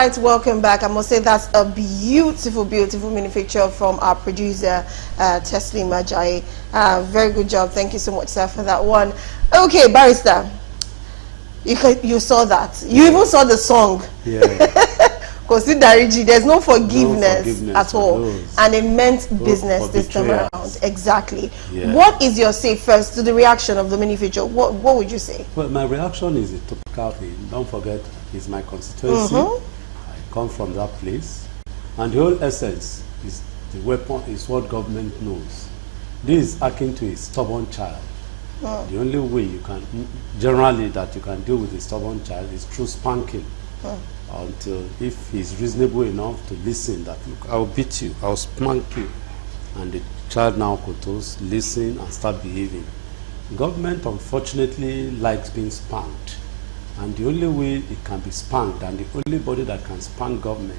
Right, welcome back. I must say that's a beautiful, beautiful mini picture from our producer, Tesli Majai. Very good job. Thank you so much, sir, for that one. Okay, Barrister, you saw that. You even saw the song. Yeah. Because there's no forgiveness at all. And it meant business this time around. Exactly. Yeah. What is your say first to the reaction of the mini picture? What would you say? Well, my reaction is a typical thing. Don't forget, it's my constituency. I come from that place. And the whole essence is the weapon is what government knows. This is akin to a stubborn child. The only way you can, generally, that you can deal with a stubborn child is through spanking. Until if he's reasonable enough to listen, that look, I'll beat you, I'll spank you. And the child now could listen and start behaving. Government, unfortunately, likes being spanked. And the only way it can be spanked, and the only body that can spank government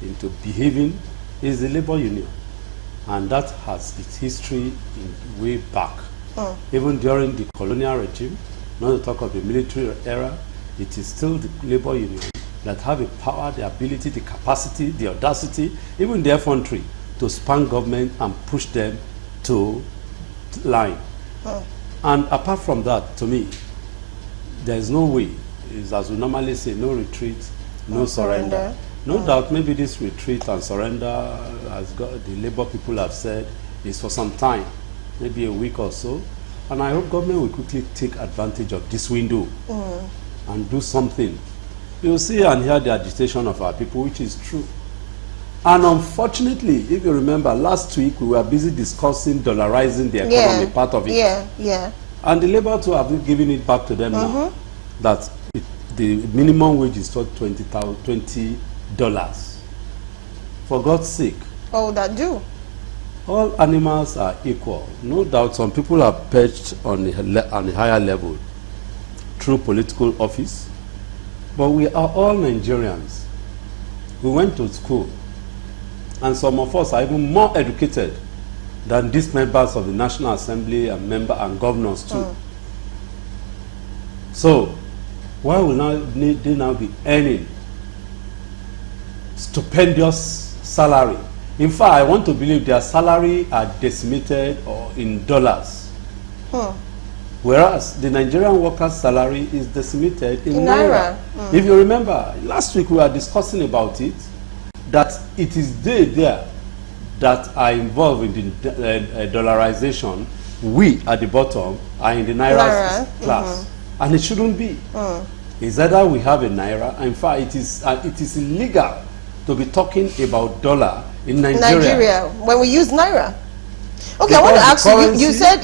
into behaving, is the labor union. And that has its history in way back. Even during the colonial regime, not to talk of the military era, it is still the labor union that have the power, the ability, the capacity, the audacity, even the effrontery to spank government and push them to line. And apart from that, to me, there is no way, is as we normally say, no retreat, no surrender. No doubt maybe this retreat and surrender, as the labor people have said, is for some time, maybe a week or so. And I hope government will quickly take advantage of this window and do something. You'll see and hear the agitation of our people, which is true. And unfortunately, if you remember, last week we were busy discussing dollarizing the economy, part of it. And the labor too have given it back to them now. That the minimum wage is $20. For God's sake. What would that do? All animals are equal. No doubt some people are perched on a higher level through political office. But we are all Nigerians. We went to school. And some of us are even more educated than these members of the National Assembly and governors too. So, why will they now be earning stupendous salary? In fact, I want to believe their salary are decimated or in dollars. Whereas the Nigerian worker's salary is decimated in naira. If you remember, last week we were discussing about it, that it is they there that are involved in the dollarization. We at the bottom are in the naira class. And it shouldn't be. It's either we have a naira. In fact, it is illegal to be talking about dollar in Nigeria. When we use naira. Okay, I want to ask you. You said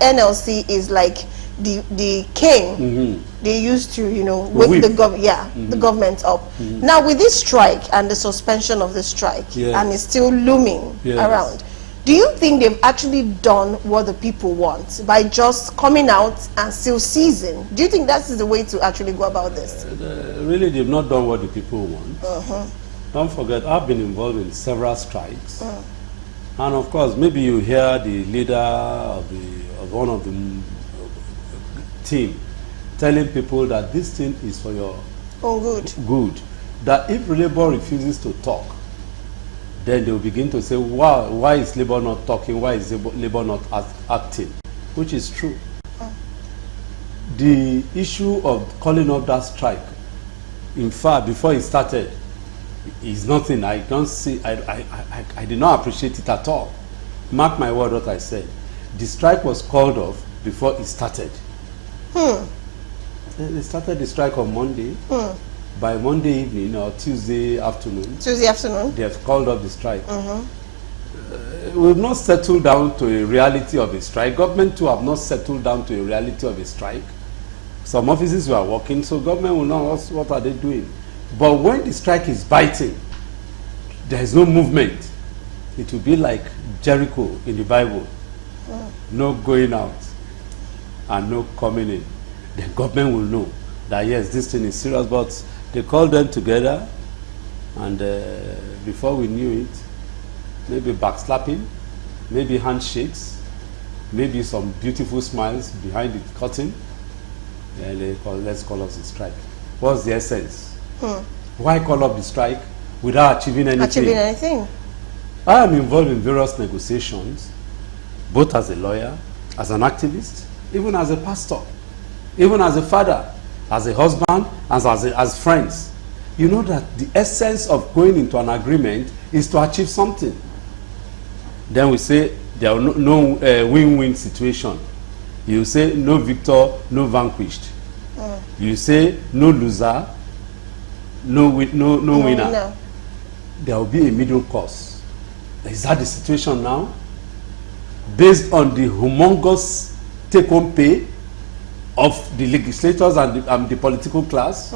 NLC is like the cane they used to, wake the government up. Now with this strike and the suspension of the strike, and it's still looming around, do you think they've actually done what the people want by just coming out and still seizing? Do you think that is the way to actually go about this? Really, they've not done what the people want. Don't forget, I've been involved in several strikes. And of course, maybe you hear the leader of one of the team telling people that this thing is for your good. That if labor refuses to talk, then they will begin to say, wow, why is labor not talking? Why is labor not acting? Which is true. The issue of calling up that strike, in fact, before it started, is nothing. I don't see, I did not appreciate it at all. Mark my word what I said. The strike was called off before it started. They started the strike on Monday. By Monday evening or Tuesday afternoon, they have called off the strike. We've not settled down to a reality of a strike. Government too have not settled down to a reality of a strike. Some offices were working, so government will know what are they doing. But when the strike is biting, there is no movement. It will be like Jericho in the Bible. No going out and no coming in. The government will know that yes, this thing is serious. But they called them together, and before we knew it, maybe backslapping, maybe handshakes, maybe some beautiful smiles behind the curtain. Yeah, let's call us a strike. What's the essence? Why call up the strike without achieving anything? I am involved in various negotiations, both as a lawyer, as an activist, even as a pastor, even as a father, as a husband, as friends. You know that the essence of going into an agreement is to achieve something. Then we say there are no win-win situation. You say no victor, no vanquished. You say no loser, no winner. No. There will be a middle course. Is that the situation now? Based on the humongous take-home pay of the legislators and the political class?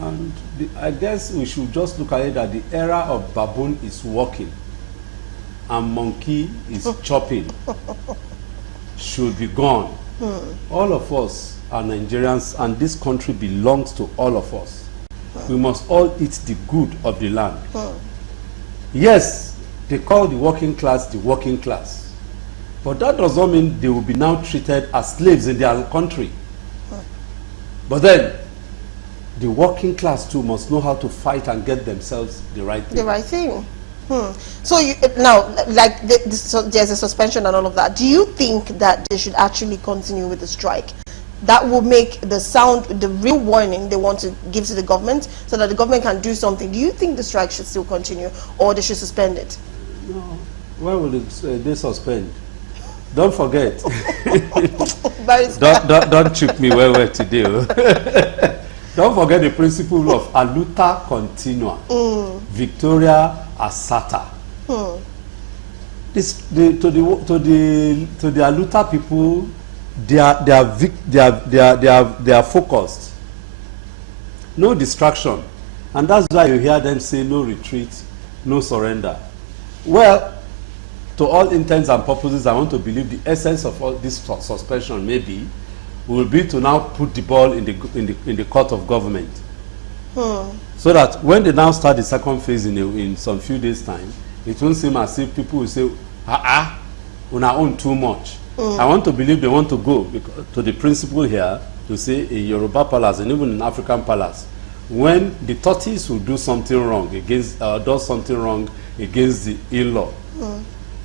And I guess we should just look at it that the era of baboon is walking and monkey is chopping should be gone. All of us are Nigerians, and this country belongs to all of us. We must all eat the good of the land. Yes, they call the working class, but that does not mean they will be now treated as slaves in their country. But then the working class too must know how to fight and get themselves the right thing. So now, like there's a suspension and all of that. Do you think that they should actually continue with the strike? That will make the real warning they want to give to the government, so that the government can do something. Do you think the strike should still continue, or they should suspend it? No. Why will they suspend? Don't forget. don't trick me well today. Don't forget the principle of aluta continua, Victoria asata. To the aluta people, they are focused. No distraction. And that's why you hear them say no retreat, no surrender. Well, to all intents and purposes, I want to believe the essence of all this suspension maybe will be to now put the ball in the court of government. So that when they now start the second phase in some few days' time, it won't seem as if people will say, una own too much. I want to believe they want to go to the principle here to say in Yoruba palace and even in African palace, when the tortoise will do something wrong against does something wrong against the in-law,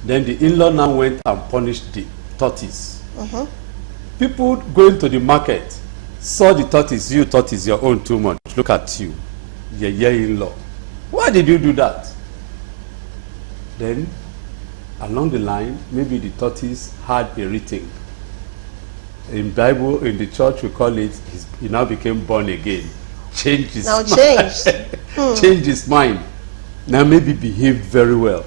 then the in-law now went and punished the tortoise. People going to the market saw the tortoise, you tortoise, your own too much. Look at you, your in-law. Why did you do that? Then along the line, maybe the tortoise had a rethink. In Bible, in the church, we call it, he now became born again. Changed his mind. Changed his mind. Now maybe behaved very well.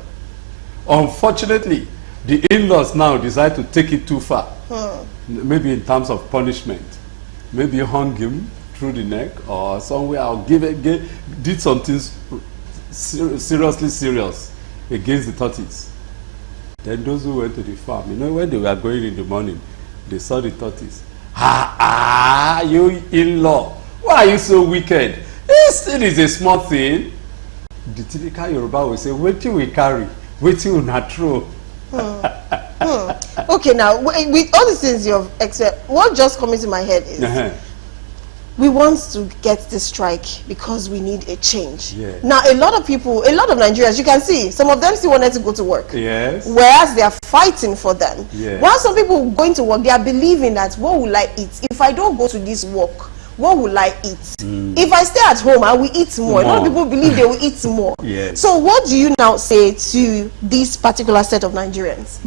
Unfortunately, the in-laws now decide to take it too far. Maybe in terms of punishment. Maybe hung him through the neck or somewhere, or did something seriously serious against the tortoise. Then those who went to the farm, you know, when they were going in the morning, they saw the tortoise. You in-law, why are you so wicked? This thing is a small thing. The typical Yoruba will say, wait till we carry, wait till we not throw. Okay, now, with all the things you've explained, what just comes into my head is, we want to get this strike because we need a change. Now, a lot of Nigerians, you can see, some of them still wanted to go to work. Whereas they are fighting for them. While some people going to work, they are believing that, what will I eat? If I don't go to this work, what will I eat? If I stay at home, I will eat more. A lot of people believe they will eat more. So what do you now say to this particular set of Nigerians?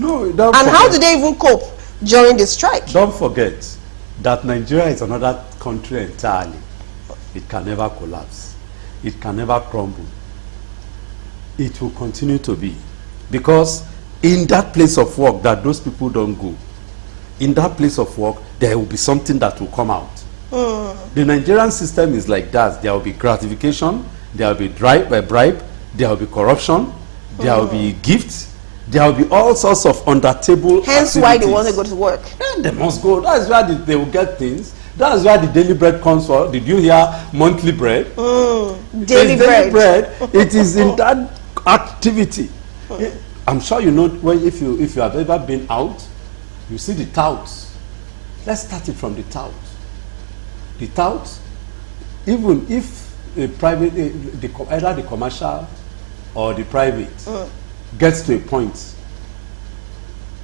How do they even cope during the strike? Don't forget that Nigeria is another country entirely. It can never collapse. It can never crumble. It will continue to be. Because in that place of work that those people don't go, in that place of work, there will be something that will come out. The Nigerian system is like that. There will be gratification, there will be bribe, there will be corruption, there will be gifts, there will be all sorts of under-table Hence activities. why they want to go to work. And they must go. That's why they will get things. That's why the daily bread comes for. Did you hear monthly bread? Daily bread. It is in that activity. I'm sure you know, if you have ever been out, you see the touts. Let's start it from the touts. The touts, even if either the commercial or the private gets to a point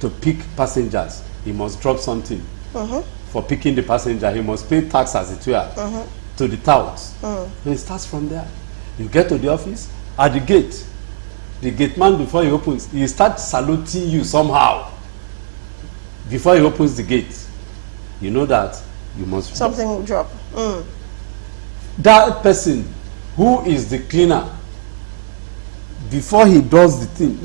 to pick passengers, he must drop something. For picking the passenger, he must pay tax, as it were, to the touts. And it starts from there. You get to the office, at the gate man, before he opens, he starts saluting you somehow. Before he opens the gate, you know that you must... Something will drop. That person who is the cleaner, before he does the thing,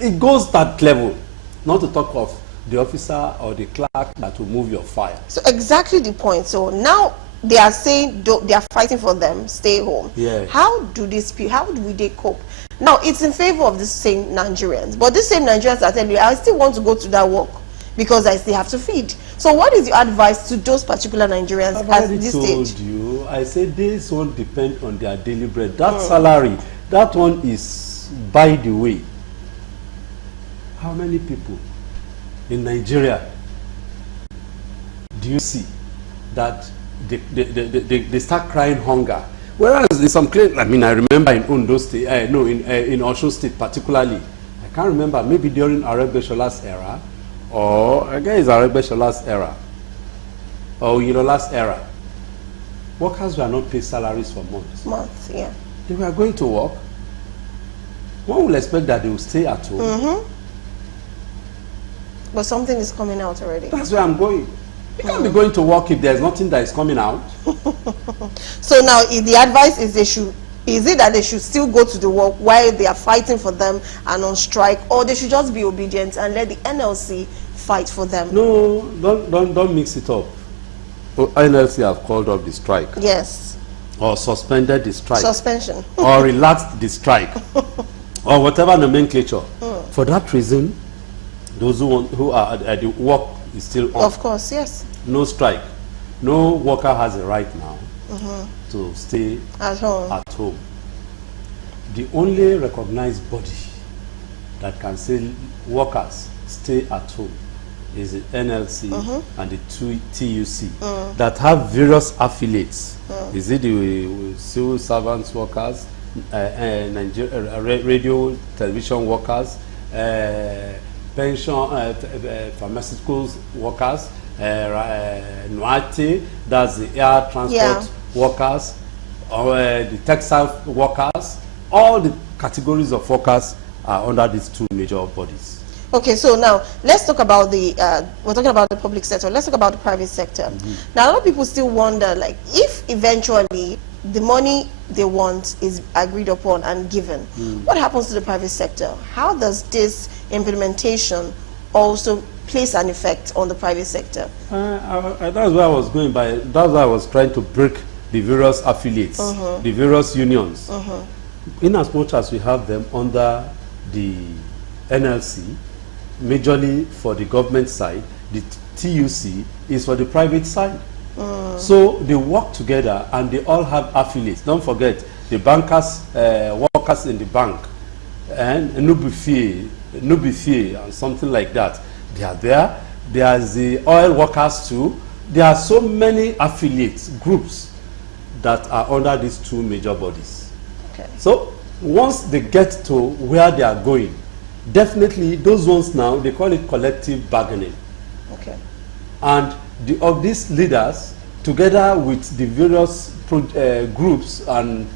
it goes that level. Not to talk of the officer or the clerk that will move your file. So exactly the point. So now they are saying they are fighting for them, stay home. Yeah. How do they cope? Now it's in favor of the same Nigerians, but the same Nigerians are telling you, I still want to go to that work because I still have to feed. So what is your advice to those particular Nigerians at this stage? I told you, I said this won't depend on their daily bread. That salary, that one is by the way. How many people in Nigeria do you see that they start crying hunger? Whereas in some places, I mean, I remember in Ondo State, in Osun State particularly, I can't remember, maybe during Arebe Shola's era, or I guess Arebe Shola's era, or last era, workers were not paid salaries for months. Yeah. They were going to work. One will expect that they will stay at home. But something is coming out already. That's where I'm going. You can't be going to work if there's nothing that is coming out. So now, if the advice is is it that they should still go to the work while they are fighting for them and on strike, or they should just be obedient and let the NLC fight for them? No, don't mix it up. NLC have called off the strike. Yes. Or suspended the strike. Suspension. Or relaxed the strike. Or whatever nomenclature. For that reason, those who are at the work is still on. Of course, yes. No strike. No worker has a right now to stay at home. The only recognized body that can say workers stay at home is the NLC and the TUC that have various affiliates. Is it the civil servants workers, radio, television workers, pension, pharmaceuticals workers, NUATE, that's the air transport workers, or the textile workers. All the categories of workers are under these two major bodies. Okay, so now let's talk about the, we're talking about the public sector, let's talk about the private sector. Now a lot of people still wonder, like, if eventually the money they want is agreed upon and given, what happens to the private sector? How does this implementation also place an effect on the private sector? That's where I was going by. That's why I was trying to break the various affiliates, the various unions. In as much as we have them under the NLC, majorly for the government side, the TUC is for the private side. So they work together and they all have affiliates. Don't forget the bankers, workers in the bank, and Nubifi and something like that. They are there. There's the oil workers too. There are so many affiliates, groups that are under these two major bodies. Okay. So once they get to where they are going, definitely those ones now, they call it collective bargaining. Okay. And of these leaders, together with the various groups and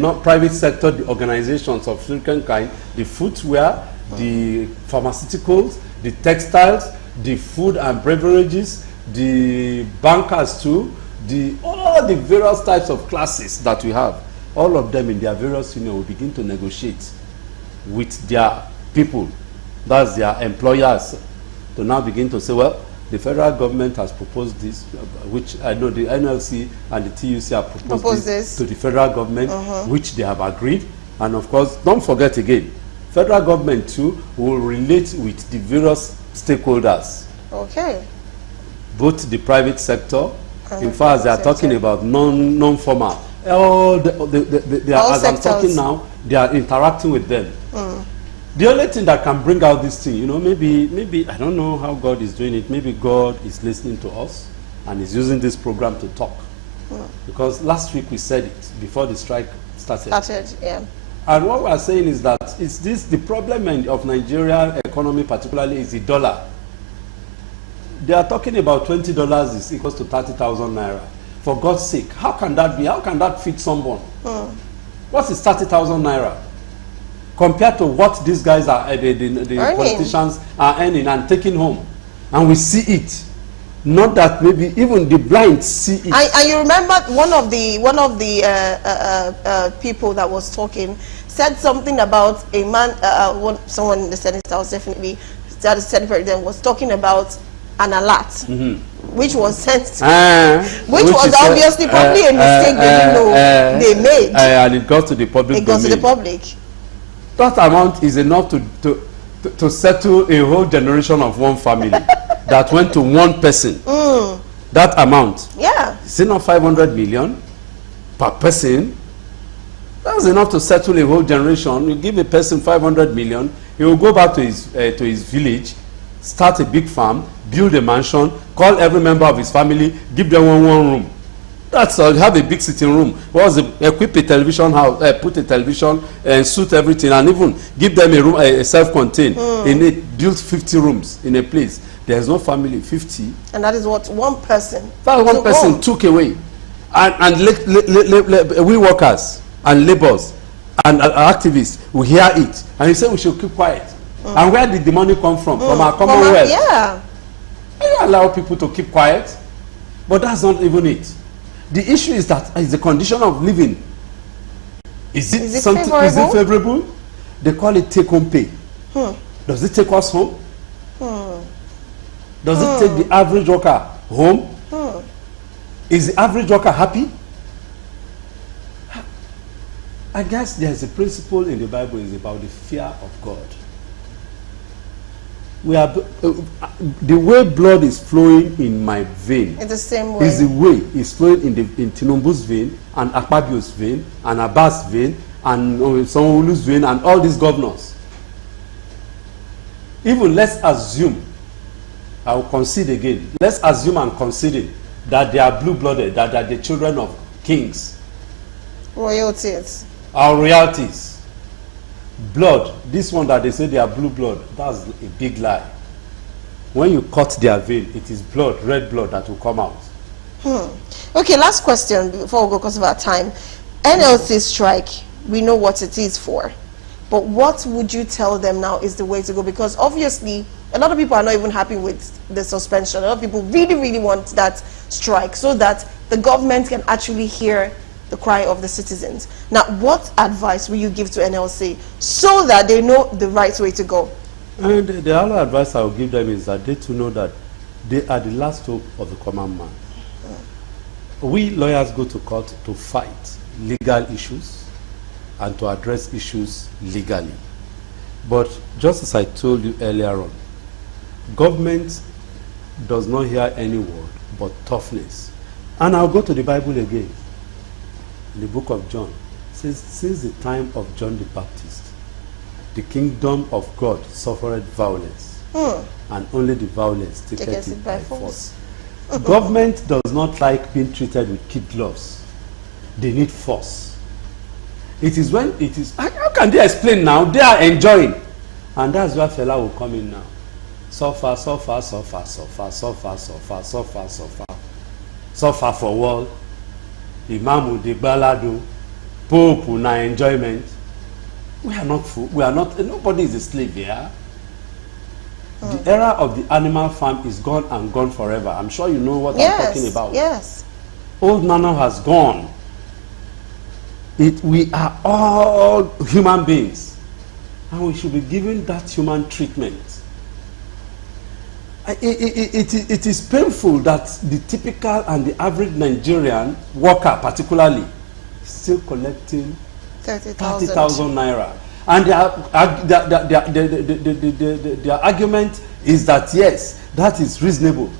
not private sector, the organizations of different kind, the footwear, the pharmaceuticals, the textiles, the food and beverages, the bankers too, all the various types of classes that we have, all of them in their various unions will begin to negotiate with their people, that's their employers, to now begin to say, well, the federal government has proposed this, which I know the NLC and the TUC have proposed this to the federal government, which they have agreed. And of course, don't forget again, federal government too will relate with the various stakeholders. Okay. Both the private sector, in fact, they are talking about non-formal. All they are, as I'm talking now, they are interacting with them. The only thing that can bring out this thing, maybe I don't know how God is doing it. Maybe God is listening to us and is using this program to talk. Because last week we said it before the strike started. Yeah. And what we are saying is that the problem of Nigeria economy particularly is the dollar. They are talking about $20 is equals to 30,000 naira. For God's sake, how can that be? How can that feed someone? What is 30,000 naira compared to what these guys are, the politicians are earning and taking home? And we see it. Not that maybe even the blind see it. And you remember one of the people that was talking said something about a man, someone in the Senate House definitely, the Senate President was talking about an alert, which was sent, which was obviously probably a mistake they didn't know they made. And it got to the public. It got to the public. That amount is enough to settle a whole generation of one family that went to one person. That amount. Yeah. Is it not 500 million per person? That's enough to settle a whole generation. You give a person 500 million, he will go back to his village, start a big farm, build a mansion, call every member of his family, give them one room. That's all. Have a big sitting room. Equip a television house, put a television and suit everything, and even give them a room, a self-contained. In it, build 50 rooms in a place. There's no family, 50. And that is what one person. That one person took away, and we workers and laborers and activists will hear it, and he said we should keep quiet. And where did the money come from? From our commonwealth. Yeah. You allow people to keep quiet, but that's not even it. The issue is that is the condition of living. Is it something? Favorable? Is it favorable? They call it take-home pay. Does it take us home? Does it take the average worker home? Is the average worker happy? I guess there's a principle in the Bible is about the fear of God. We are the way blood is flowing in my vein. It's the same way. Is the way it's flowing in Tinubu's vein and Akpabio's vein and Abbas' vein and Sanwo-Olu's vein and all these governors. Even let's assume, I will concede again. Let's assume and consider that they are blue-blooded, that they are the children of kings. Royalties. Our royalties. Blood, this one that they say they are blue blood, that's a big lie. When you cut their vein, it is blood, red blood that will come out. Okay, last question before we go because of our time. NLC strike, we know what it is for. But what would you tell them now is the way to go? Because obviously, a lot of people are not even happy with the suspension. A lot of people really, really want that strike so that the government can actually hear the cry of the citizens. Now, what advice will you give to NLC so that they know the right way to go? And the other advice I will give them is that they to know that they are the last hope of the common man. We lawyers go to court to fight legal issues and to address issues legally. But just as I told you earlier on, government does not hear any word but toughness. And I'll go to the Bible again. In the book of John, it says, since the time of John the Baptist, the kingdom of God suffered violence, and only the violence taken it by force. Government does not like being treated with kid gloves. They need force. It is when it is, how can they explain now? They are enjoying. And that's where fella will come in now. Suffer, suffer, suffer, suffer, suffer, suffer, suffer, suffer. Suffer for what? Imam de balado, Pope na enjoyment. We are not fool. We are not. Nobody is a slave here. The era of the animal farm is gone and gone forever. I'm sure you know what I'm talking about. Yes. Old manner has gone. We are all human beings, and we should be given that human treatment. It is painful that the typical and the average Nigerian worker particularly is still collecting 30,000 naira. And their argument is that yes, that is reasonable.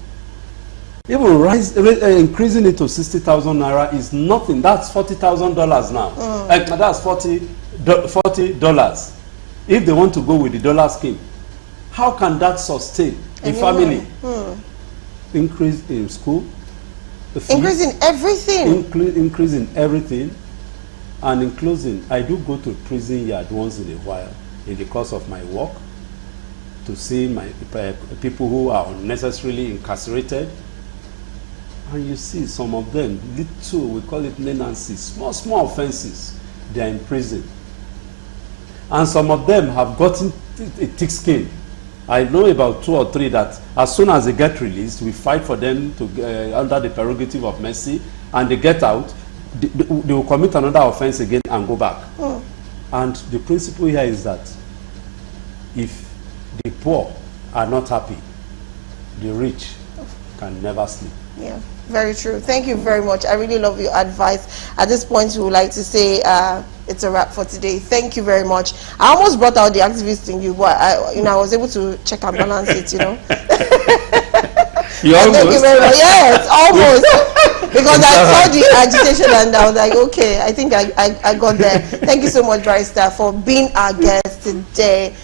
Even increasing it to 60,000 naira is nothing. That's $40,000 now. That's $40. If they want to go with the dollar scheme, how can that sustain a family? Increase in school, Increasing everything. Increasing everything. And in closing, I do go to prison yard once in a while in the course of my work to see my people who are unnecessarily incarcerated. And you see some of them, little, we call it leniencies, small offenses, they are in prison. And some of them have gotten a thick skin. I know about 2 or 3 that as soon as they get released, we fight for them to under the prerogative of mercy, and they get out, they will commit another offense again and go back. And the principle here is that if the poor are not happy, the rich can never sleep. Yeah, very true. Thank you very much. I really love your advice. At this point, we would like to say it's a wrap for today. Thank you very much. I almost brought out the activist in you, but I was able to check and balance it, You almost? Thank you very much. Yes, almost. Because I saw the agitation and I was like, okay, I think I got there. Thank you so much, Barrister, for being our guest today.